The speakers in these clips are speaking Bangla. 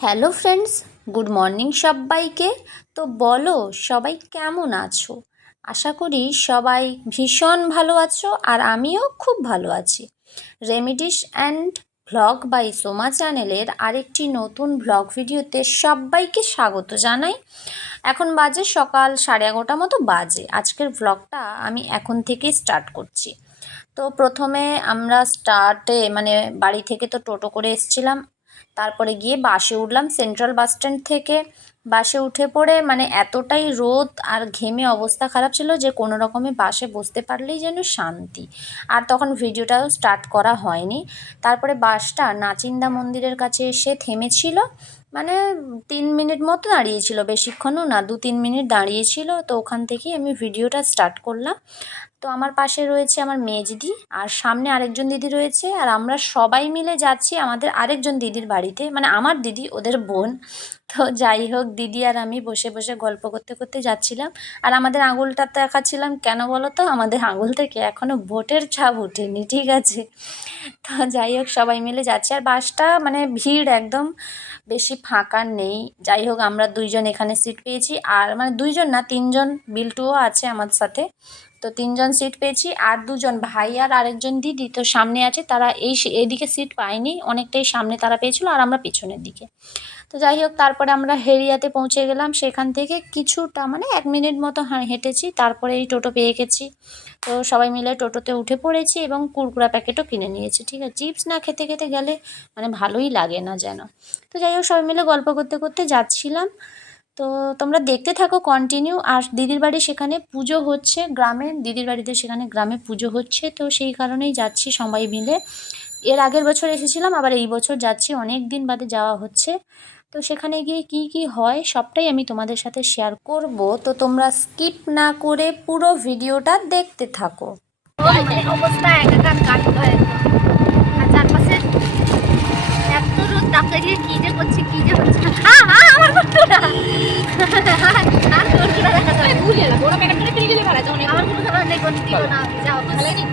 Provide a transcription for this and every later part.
হ্যালো ফ্রেন্ডস, গুড মর্নিং সবাইকে। তো বলো, সবাই কেমন আছো? আশা করি সবাই ভীষণ ভালো আছো আর আমিও খুব ভালো আছি। Remedies and vlog by Soma চ্যানেলের আরেকটি নতুন ভ্লগ ভিডিওতে সবাইকে স্বাগত জানাই। এখন বাজে সকাল সাড়ে এগারোটা মতো বাজে। আজকের ভ্লগটা আমি এখন থেকেই স্টার্ট করছি। তো প্রথমে আমরা স্টার্টে মানে বাড়ি থেকে তো টোটো করে এসছিলাম। তারপরে গিয়ে বাসে উঠলাম। সেন্ট্রাল বাস স্ট্যান্ড থেকে বাসে উঠে পড়ে মানে এতটাই রোদ আর ঘেমে অবস্থা খারাপ ছিল যে কোনো রকমে বাসে বসতে পারলেই যেন শান্তি। আর তখন ভিডিওটাও স্টার্ট করা হয়নি। তারপরে বাসটা নাচিন্দা মন্দিরের কাছে এসে থেমেছিল। মানে তিন মিনিট মতো দাঁড়িয়েছিল, বেশিক্ষণও না দু তিন মিনিট দাঁড়িয়েছিল। তো ওখান থেকেই আমি ভিডিওটা স্টার্ট করলাম। তো আমার পাশে রয়েছে আমার মেয়ে দিদি, আর সামনে আরেকজন দিদি রয়েছে, আর আমরা সবাই মিলে যাচ্ছি আমাদের আরেকজন দিদির বাড়িতে মানে আমার দিদি, ওদের বোন। তো যাই হোক, দিদি আর আমি বসে বসে গল্প করতে করতে যাচ্ছিলাম, আর আমাদের আঙুলটা দেখাচ্ছিলাম, কেন বলো তো? আমাদের আঙুল থেকে এখনও ভোটের ছাপ ওঠেনি, ঠিক আছে? তো যাই হোক, সবাই মিলে যাচ্ছি, আর বাসটা মানে ভিড় একদম বেশি ফাঁকা নেই। যাই হোক, আমরা দুইজন এখানে সিট পেয়েছি, আর মানে দুইজন না, তিনজন বিল্টুও আছে আমার সাথে। তো তিনজন সিট পেয়েছি, আর দুজন ভাই আর আরেকজন দিদি। তো সামনে আছে তারা এই এদিকে সিট পায়নি, অনেকটাই সামনে তারা পেয়েছিল আর আমরা পিছনের দিকে। তো যাই হোক, তারপরে আমরা হেরিয়াতে পৌঁছে গেলাম। সেখান থেকে কিছুটা মানে এক মিনিট মতো হেঁটেছি, তারপরে এই টোটো পেয়ে গেছি। তো সবাই মিলে টোটোতে উঠে পড়েছি এবং কুরকুরা প্যাকেটও কিনে নিয়েছি, ঠিক আছে? চিপস না খেতে খেতে গেলে মানে ভালোই লাগে না যেন। তো যাই হোক, সবাই মিলে গল্প করতে করতে যাচ্ছিলাম। তো তোমরা দেখতে থাকো কন্টিনিউ আর দিদির বাড়ি সেখানে পুজো হচ্ছে, গ্রামে। দিদির বাড়িতে সেখানে গ্রামে পুজো হচ্ছে, তো সেই কারণেই যাচ্ছি সবাই মিলে। এর আগের বছর এসেছিলাম, আবার এই বছর যাচ্ছি, অনেক দিন বাদে যাওয়া হচ্ছে। তো সেখানে গিয়ে কি কি হয়, সবটাই আমি তোমাদের সাথে শেয়ার করব। তো তোমরা স্কিপ না করে পুরো ভিডিওটা দেখতে থাকো। অবস্থা, একাকার কাণ্ড আর চারপাশে এত রোদ তাকে গিয়ে কি যে করছে, কি যে হচ্ছে। হ্যাঁ হ্যাঁ আমার কোনো খাবার নেই কোনো দিও না যাও ভালো নেই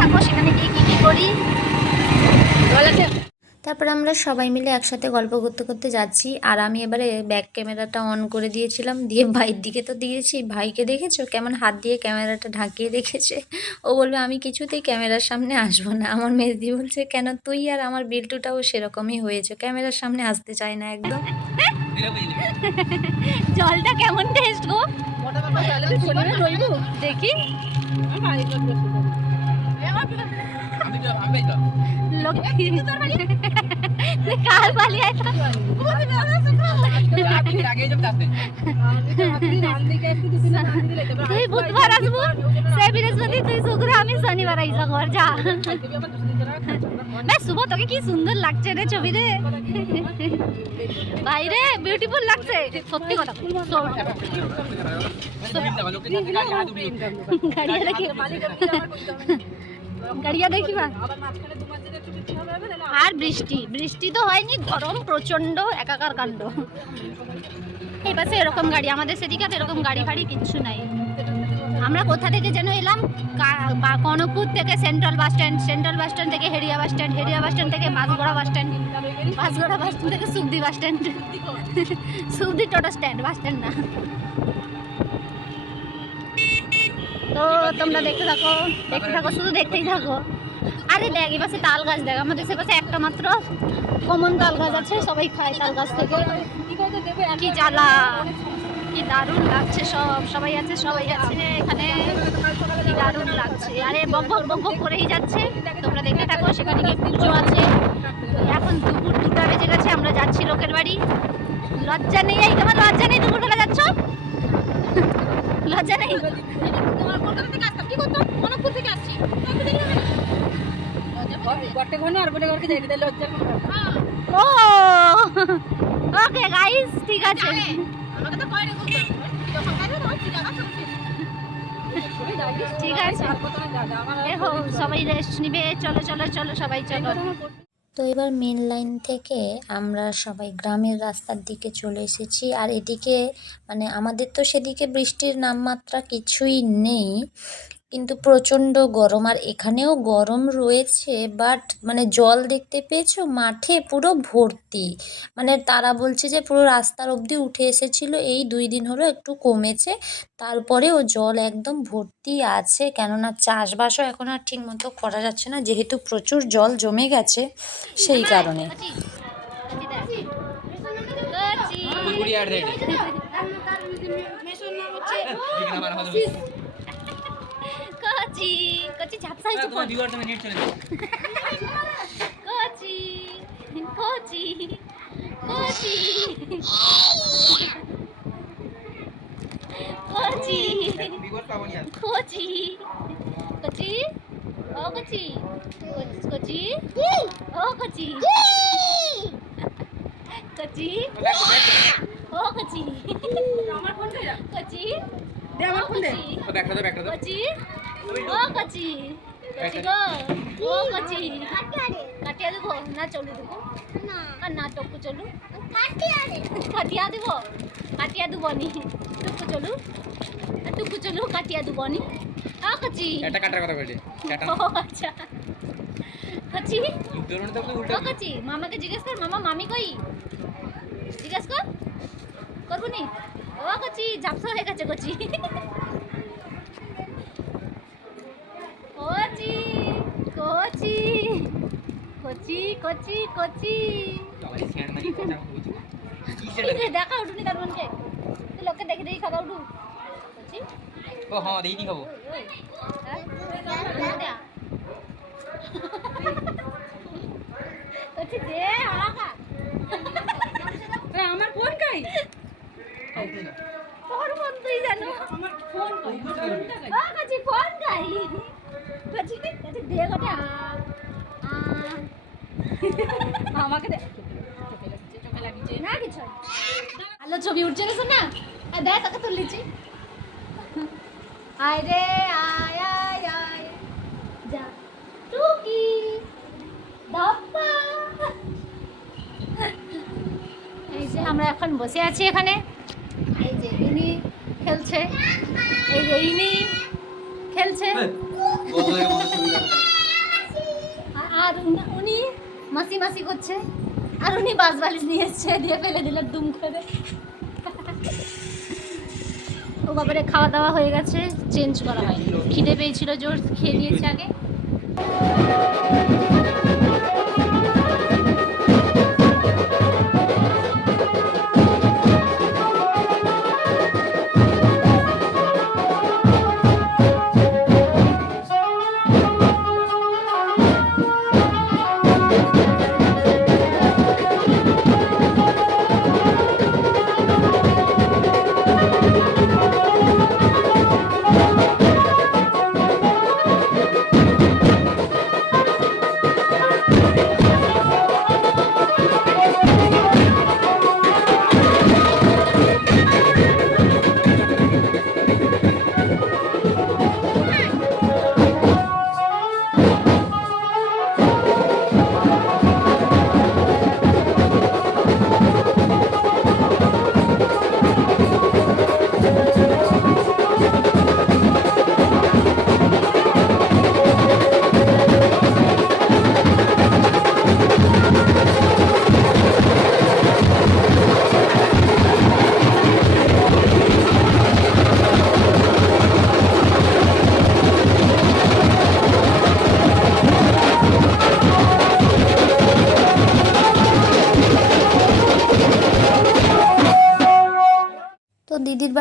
থাকো সেখানে গিয়ে কি কি করি ভালো তারপরে আমরা সবাই মিলে একসাথে গল্প করতে করতে যাচ্ছি আর আমি এবারে ব্যাক ক্যামেরাটা অন করে দিয়েছিলাম দিয়ে ভাইয়ের দিকে তো দিয়েছি ভাইকে দেখেছ কেমন হাত দিয়ে ক্যামেরাটা ঢাকিয়ে রেখেছে ও বলবে আমি কিছুতেই ক্যামেরার সামনে আসব না আমার মেজদি বলছে কেন তুই আর আমার বিল্টুটাও সেরকমই হয়েছে ক্যামেরার সামনে আসতে চায় না একদম জলটা কেমন টেস্ট গো দেখি লক্ষ্মী কাল পালিয়ে তুই বুধবার আসব সে বৃহস্পতি তুই শুক্র আমি শনিবার আইসা ঘর যা না শুভ তোকে কি সুন্দর লাগছে রে ছবি রে বাইরে বিউটিফুল লাগছে সত্যি কথা গাড়িয়া আর বৃষ্টি। বৃষ্টি তো হয়নি, গরম প্রচণ্ড একাকার কাণ্ড। এই পাশে এরকম গাড়ি, আমাদের সেদিকে এরকম গাড়ি ফাড়ি কিচ্ছু নাই। আমরা কোথা থেকে যেন এলাম? কনকপুর থেকে central bus stand, central bus stand থেকে হেরিয়া বাস স্ট্যান্ড হেরিয়া বাস স্ট্যান্ড থেকে মাছগড়া বাস স্ট্যান্ড মাছগড়া বাস স্ট্যান্ড থেকে Subdi bus stand. Subdi toto stand, bus stand না। তো তোমরা দেখতে থাকো দেখতে থাকো, শুধু দেখতেই থাকো। আরে দেখ এ পাশে তাল গাছ দেখ, আমাদের সে পাশে একটা মাত্র কমন তাল গাছ আছে, সবাই খায় তাল গাছ থেকে। কি জ্বালা, কি দারুণ লাগছে সব, সবাই আছে সবাই আছে এখানে। কি দারুণ লাগছে। আরে বক বক বক বক করেই যাচ্ছে। তোমরা দেখতে থাকো, সেখানে গিয়ে পুজো আছে। এখন দুপুর দুটা বেজে গেছে, আমরা যাচ্ছি লোকের বাড়ি। লজ্জা নেই, এই তোমার লজ্জা নেই দুপুর দুপুরবেলা যাচ্ছ? লজ্জা নেই? কলকাতা থেকে আসতাম কি করতাম মনপুর থেকে আসছি ও, ওকে গাইস ঠিক আছে। ঠিক আছে। সবাই রেস্ট নিবে। চলো চলো চলো, সবাই, চলো। তো এবার মেন লাইন থেকে আমরা সবাই গ্রামের রাস্তার দিকে চলে এসেছি। আর এদিকে মানে আমাদের তো সেদিকে বৃষ্টির নামমাত্রা কিছুই নেই। কিন্তু প্রচণ্ড গরম। আর এখানেও গরম রয়েছে বাট মানে জল দেখতে পেয়েছ? মাঠে পুরো ভর্তি। মানে তারা বলছে যে পুরো রাস্তার অবধি উঠে এসেছিল। এই দুই দিন হলো একটু কমেছে। তারপরেও জল একদম ভর্তি আছে। কেননা চাষবাসও এখন আর ঠিক মতো করা যাচ্ছে না। যেহেতু প্রচুর জল জমে গেছে সেই কারণে। আর কচি কচি ঝাপসা হয়েছে তোমার ভিউয়ার তুমি নেট চলে কচি কচি কচি। কচি ভিউয়ার পাবো নি কচি কচি ও কচি কচি ও কচি কচি ও কচি আমার ফোন কচি দে আমার ফোন দে। তো ব্যাকটা দাও ব্যাকটা দাও কচি ও কচি কচি গো ও কচি কাটিয়া দেবো না চলে দেবো। আর না টুকু চলু। কাটিয়া দেব? কাটিয়া দেবো নি টুকু চলু। টুকু চলু কাটিয়া দেবো নি আ কচি একটা কাটার কথা কাটা। ও আচ্ছা। কচি ধরুন তো উল্টো ও কচি মামাকে জিজ্ঞেস কর। মামা মামি কই? জিজ্ঞেস কর। করব নি? ও কচি ঝাপসা হয়ে গেছে কচি। কচি কচি কচি কচি। দেখা উঠুনি তার মনকে? তুই লোককে দেখে দেখি খাওয়া উঠু। কচি। ও হ্যাঁ দেই নি খাব। হ্যাঁ? কচি দে আমাকা আমার ফোন কাই? তোর ফোন তুই জানো আমার ফোন কই? ফোনটা কাই ও কচি ফোন গাই কচি কচি দে গোটা আমাকে না কিছু আলো ছবি উঠছে গেছে না আর দেখ তোকে তুললিছি আয় রে আয় আয় আয়। যা। টুকি। বাপ্পা। এই যে আমরা এখন বসে আছি এখানে। এই যে ইনি খেলছে। এই যে ইনি খেলছে। আর- উনি- মাসি মাসি করছে। আর উনি বাস বালিশ নিয়ে এসছে, দিয়ে ফেলে দিল দুম করে। ও বাবারে, খাওয়া দাওয়া হয়ে গেছে চেঞ্জ করা হয়নি। খিদে পেয়েছিল, জোর খেয়ে নিয়েছে আগে।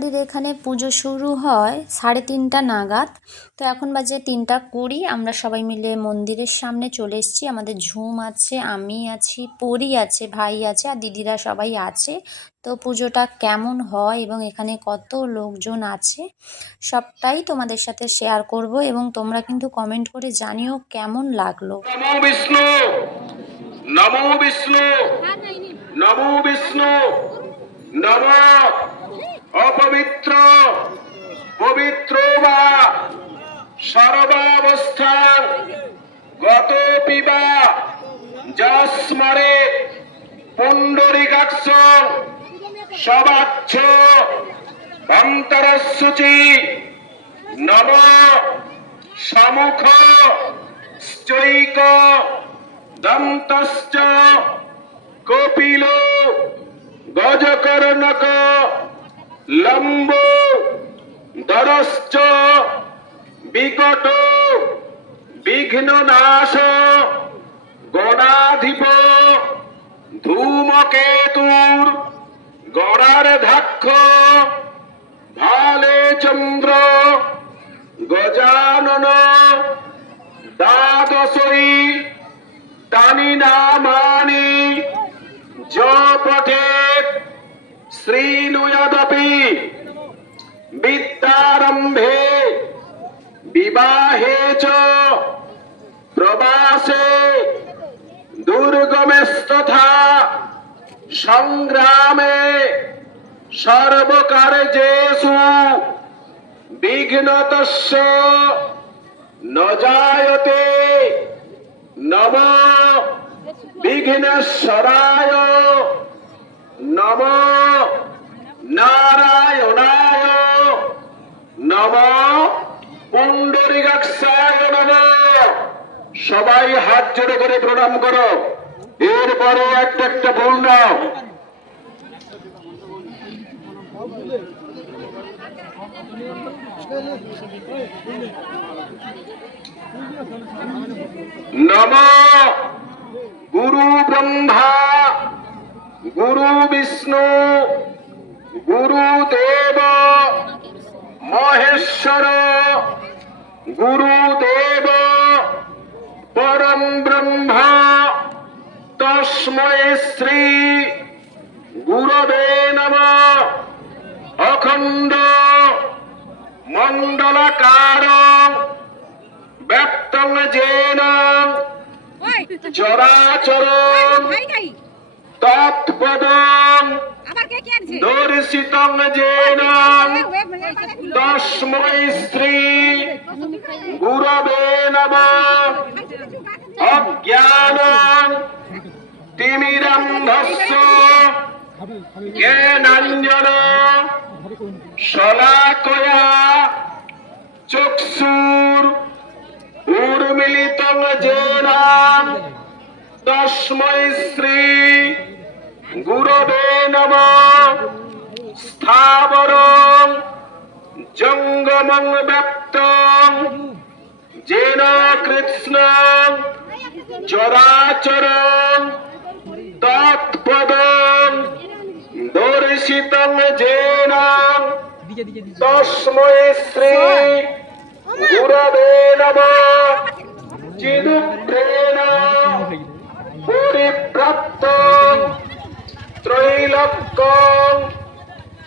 বাড়ির এখানে পুজো শুরু হয় সাড়ে তিনটা নাগাদ। তো এখন বাজে তিনটা কুড়ি আমরা সবাই মিলে মন্দিরের সামনে চলে এসেছি। আমাদের ঝুম আছে আমি আছি পরি আছে ভাই আছে আর দিদিরা সবাই আছে। তো পুজোটা কেমন হয় এবং এখানে কত লোকজন আছে সবটাই তোমাদের সাথে শেয়ার করব এবং তোমরা কিন্তু কমেন্ট করে জানিও কেমন লাগল। নমো বিষ্ণু! নমো বিষ্ণু! নমো বিষ্ণু! নম! অপবিত্র, পবিত্র বা সর্বাবস্থান গত পিবা যস্মরে পুণ্ডরিকাক্ষ সবাচ্ছ অন্তরসূচি নম সমুখ স্চৈক দন্তশ্চ কপিল গজকর্ণক লম্ব দরশ্চ বিকট, বিঘ্ন নাশ, গণাধিপ, ধূমকেতুর, গড়ার ধাক্ষ, ভালে চন্দ্র, গজানন দ্বাদশরী তানি নামানি জপঠে শ্রীনুয়দপি বিদ্যারম্ভে বিবাহে চ প্রবাসে দুর্গমেস্তথা সংগ্রামে সর্বকার্যেষু বিঘ্নতস্য ন জায়তে নম বিঘ্নেশ্বরায় নম নারায়ণায়। নম পুণ্ডরিকাক্ষায় নম। সবাই হাত জোড়ে করে প্রণাম করো। এরপরে একটা একটা ফুল নাও। নম গুরু ব্রহ্মা গুরু বিষ্ণু গুরুদেব মহেশ্বর গুরুদেব পরম ব্রহ্মা তস্মৈ শ্রী গুরবে নম অখণ্ড মণ্ডলাকার ব্যক্তং জেন চরাচরং তৎপদং দর্শিতং জেন। তস্মৈ শ্রী গুরবে নম। অজ্ঞানং। তিমিরন্ধস্য জ্ঞানাঞ্জন। শলাকয়া। চক্ষুর। উর্মিলিতং জেন। তস্মৈ শ্রী গুরবে নম। স্থাবরং জঙ্গমং ব্যক্তং। জেন কৃষ্ণ চরাচরং তৎপদং দর্শিতং দিকে তস্মৈ শ্রী গুরবে নম। চিদুপ্রেণ ত্রৈলোক্যং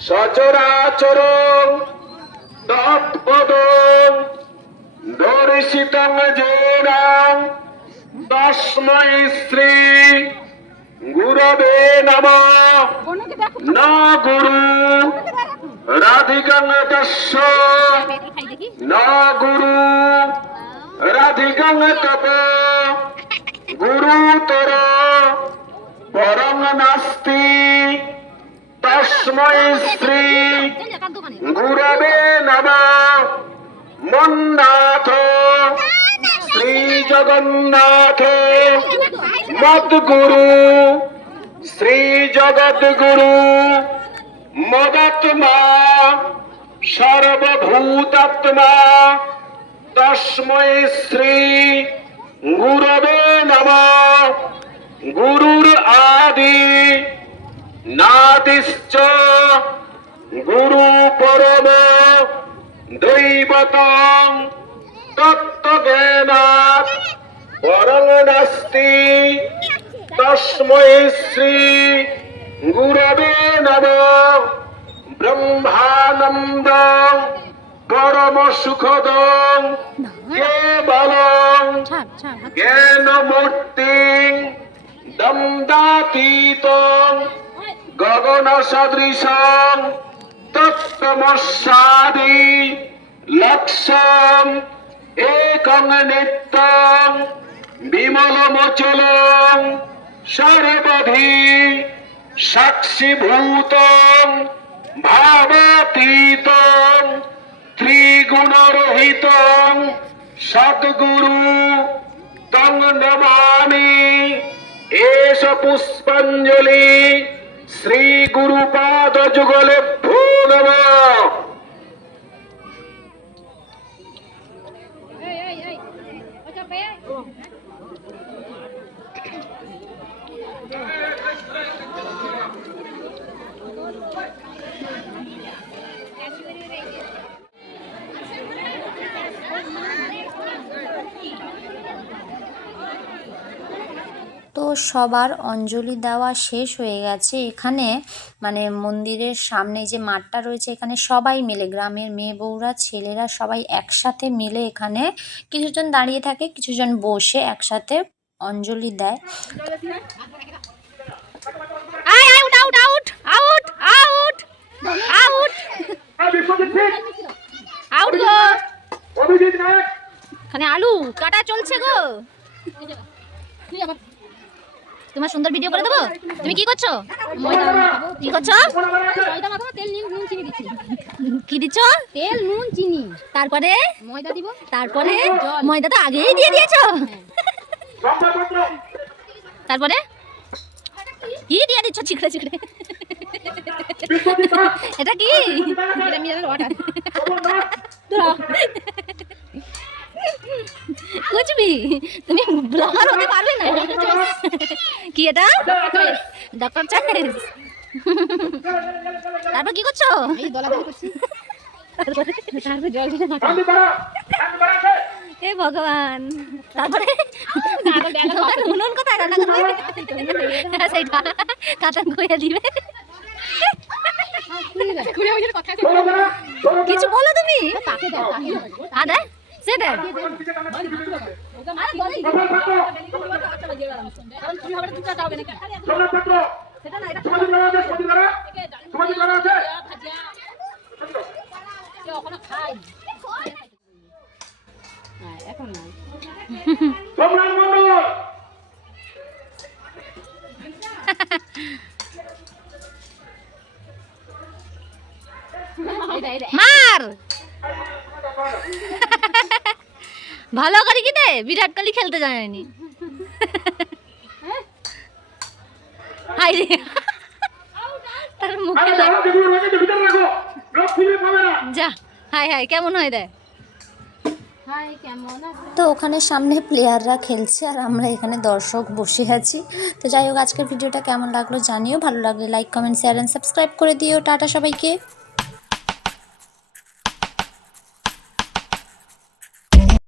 সচরাচরং তৎপদং দর্শিতং জেন তস্মৈ শ্রী গুরবে নম না গুরু রাধিকাং তস্য না গুরু রাধিকাং তপ গুরুতর পরং নাস্তি, তস্মৈ শ্রী গুরবে নম মন্নাথ শ্রী জগন্নাথ মদ্গুরু শ্রী জগদ্গুরু মদাত্মা, সর্বভূতাত্মা, তস্মৈ শ্রী গুরবে নম, গুরুর আদি নাদিশ্চ গুরু পরম দৈবতং তত্ত্বজ্ঞানাৎ পরং নাস্তি তস্মৈ শ্রী গুরবে নম ব্রহ্মানন্দ পরম সুখদং কেবলং জ্ঞানমূর্তি দন্দাতীতং গগন সদৃশং তত্তমস্যাদি লক্ষম একং নিত্যং বিমলমচলং সর্বধি সাক্ষীভূতং ভাবাতীতং ত্রিগুণরহিতং সদ্গুরু তং নমামি এস পুষ্পাঞ্জলি শ্রী গুরুপাদ যুগলে তো সবার অঞ্জলি দেওয়া শেষ হয়ে গেছে। এখানে মানে মন্দিরের সামনে যে মাঠটা রয়েছে এখানে সবাই মিলে গ্রামের মেয়ে বউরা ছেলেরা সবাই একসাথে মিলে এখানে কিছুজন দাঁড়িয়ে থাকে কিছুজন বসে একসাথে অঞ্জলি দেয়। Out out out out out out. Out গো। এখানে আলু কাটা চলছে গো। তোমার সুন্দর ভিডিও করে দেবো? তুমি কি করছ? কি করছ? ময়দা মাখাবো তেল নুন চিনি দিচ্ছি কি দিচ্ছ? তেল নুন চিনি তারপরে ময়দা দিব তারপরে ময়দা তো আগেই দিয়ে দিয়েছ। তারপরে কি দিয়ে দিচ্ছ? চিকড়ে চিকড়ে। এটা কি? এটা অর্ডার কুচবি তুমি ব্লগার হতে পারবে না কি এটা ডক্টর তারপর কি করছ ভগবান তারপরে উনুন কোথায় রান্না করবে সেইটা কাতান কইয়া দিবে কিছু বলো তুমি দাও আরে সেটা সম্মানপত্র সমাধি করা আছে সমাধি করা সমাধি করা আছে। হ্যাঁ এখন না সম্রাট মন্ডল। এটা এটা মার! ভালো করে কি দে? বিরাট কোহলি খেলতে জানেনি। হাই রে। তার মুখে যা হাই হাই কেমন হয় দেয় তো ওখানে সামনে প্লেয়াররা খেলছে আর আমরা এখানে দর্শক বসে আছি। তো যাই হোক আজকের ভিডিওটা কেমন লাগল জানিও। ভালো লাগলে like comment share and subscribe করে দিও। টাটা সবাইকে।